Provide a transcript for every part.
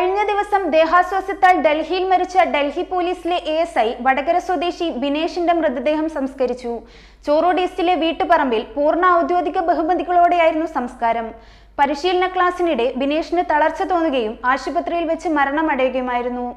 കഴിഞ്ഞ ദിവസം ദേഹാസ്വാസ്യത്താൽ ഡൽഹിയിൽ മരിച്ച ഡൽഹി പോലീസിലെ ASI വടകര സ്വദേശി ബിനേഷിന്റെ മൃതദേഹം സംസ്കരിച്ചു. ചോറോഡ് ഈസ്റ്റിലെ വീട്ടുപറമ്പിൽ പൂർണ്ണ ഔദ്യോഗിക ബഹുമതികളോടെയായിരുന്നു സംസ്കാരം. പരിശീലന ക്ലാസിനിടെ ബിനേഷിന് തളർച്ച തോന്നുകയും ആശുപത്രിയിൽ വെച്ച് മരണമടയുകയുമായിരുന്നു.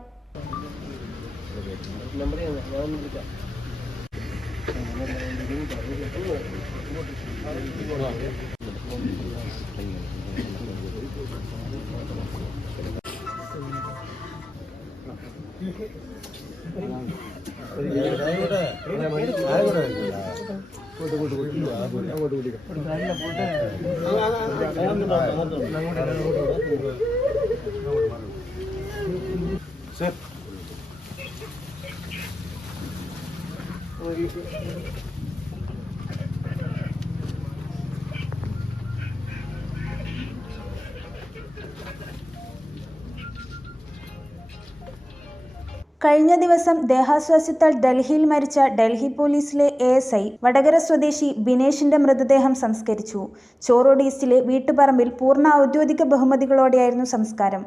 കഴിഞ്ഞ ദിവസം ദേഹാസ്വാസ്യത്താൽ ഡൽഹിയിൽ മരിച്ച ഡൽഹി പോലീസിലെ ASI വടകര സ്വദേശി ബിനേഷിന്റെ മൃതദേഹം സംസ്കരിച്ചു. ചോറോഡ് ഈസ്റ്റിലെ വീട്ടുപറമ്പിൽ പൂർണ്ണ ഔദ്യോഗിക ബഹുമതികളോടെയായിരുന്നു സംസ്കാരം.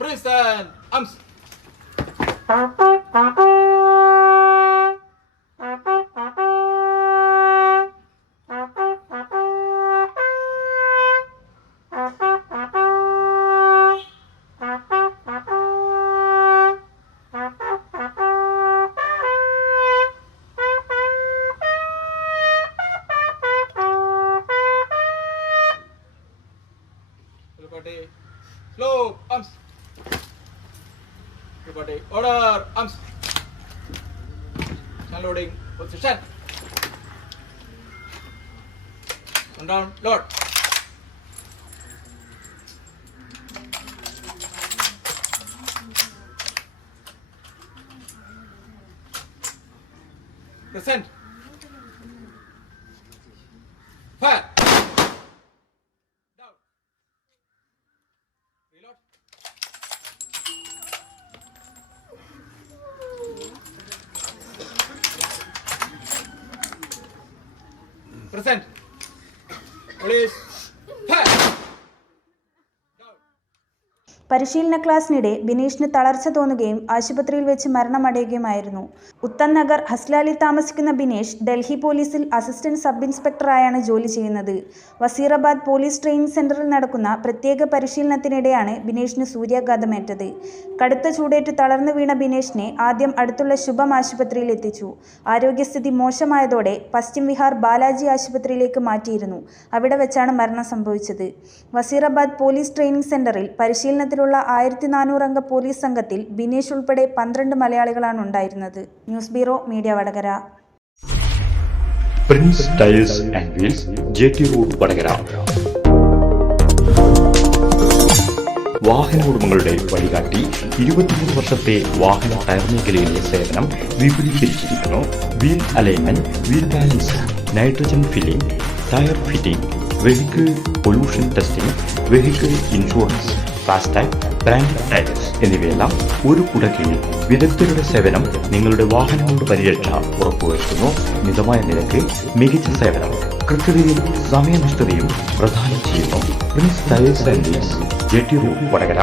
Present arms. Slow arms. Everybody, order arms. Unloading position. One down, load. Present. Fire. Down. Reload. Present. Police. Fire. പരിശീലന ക്ലാസിനിടെ ബിനേഷിന് തളർച്ച തോന്നുകയും ആശുപത്രിയിൽ വെച്ച് മരണമടയുകയുമായിരുന്നു. ഉത്തംനഗർ ഹസ്ലാലിൽ താമസിക്കുന്ന ബിനേഷ് ഡൽഹി പോലീസിൽ അസിസ്റ്റന്റ് സബ് ഇൻസ്പെക്ടറായാണ് ജോലി ചെയ്യുന്നത്. വസീറാബാദ് പോലീസ് ട്രെയിനിങ് സെന്ററിൽ നടക്കുന്ന പ്രത്യേക പരിശീലനത്തിനിടെയാണ് ബിനേഷിന് സൂര്യാഘാതമേറ്റത്. കടുത്ത ചൂടേറ്റ് തളർന്നു വീണ ബിനേഷിനെ ആദ്യം അടുത്തുള്ള ശുഭം ആശുപത്രിയിൽ എത്തിച്ചു. ആരോഗ്യസ്ഥിതി മോശമായതോടെ പശ്ചിം വിഹാർ ബാലാജി ആശുപത്രിയിലേക്ക് മാറ്റിയിരുന്നു. അവിടെ വെച്ചാണ് മരണം സംഭവിച്ചത്. വസീറാബാദ് പോലീസ് ട്രെയിനിങ് സെന്ററിൽ പരിശീലനത്തിലുള്ള 1400 അംഗ പോലീസ് സംഘത്തിൽ ബിനേഷ് ഉൾപ്പെടെ 12 മലയാളികളാണ് ഉണ്ടായിരുന്നത്. News bureau, media Vadakara. Prince Tiles and Wheels, JT road, Vadakara. വാഹന ഉടമകളുടെ വഴികാട്ടി. 23 വർഷത്തെ വാഹന ടയർ മേഖലയിലെ സേവനം വിപുലീകരിച്ചിരിക്കുന്നു. Wheel alignment, wheel balance, nitrogen filling, tyre fitting, vehicle pollution testing, vehicle insurance, FASTag, brand tyres എന്നിവയെല്ലാം ഒരു കുടക്കീഴിൽ വിദഗ്ധരുടെ സേവനം നിങ്ങളുടെ വാഹനങ്ങളുടെ പരിരക്ഷ ഉറപ്പുവരുത്തുന്നു. മിതമായ നിരക്ക്, മികച്ച സേവനം, കൃത്യതയും സമയനിഷ്ഠതയും പ്രദാനം ചെയ്യുന്നു. Prince tyres and wheels, jetty road, Vadakara.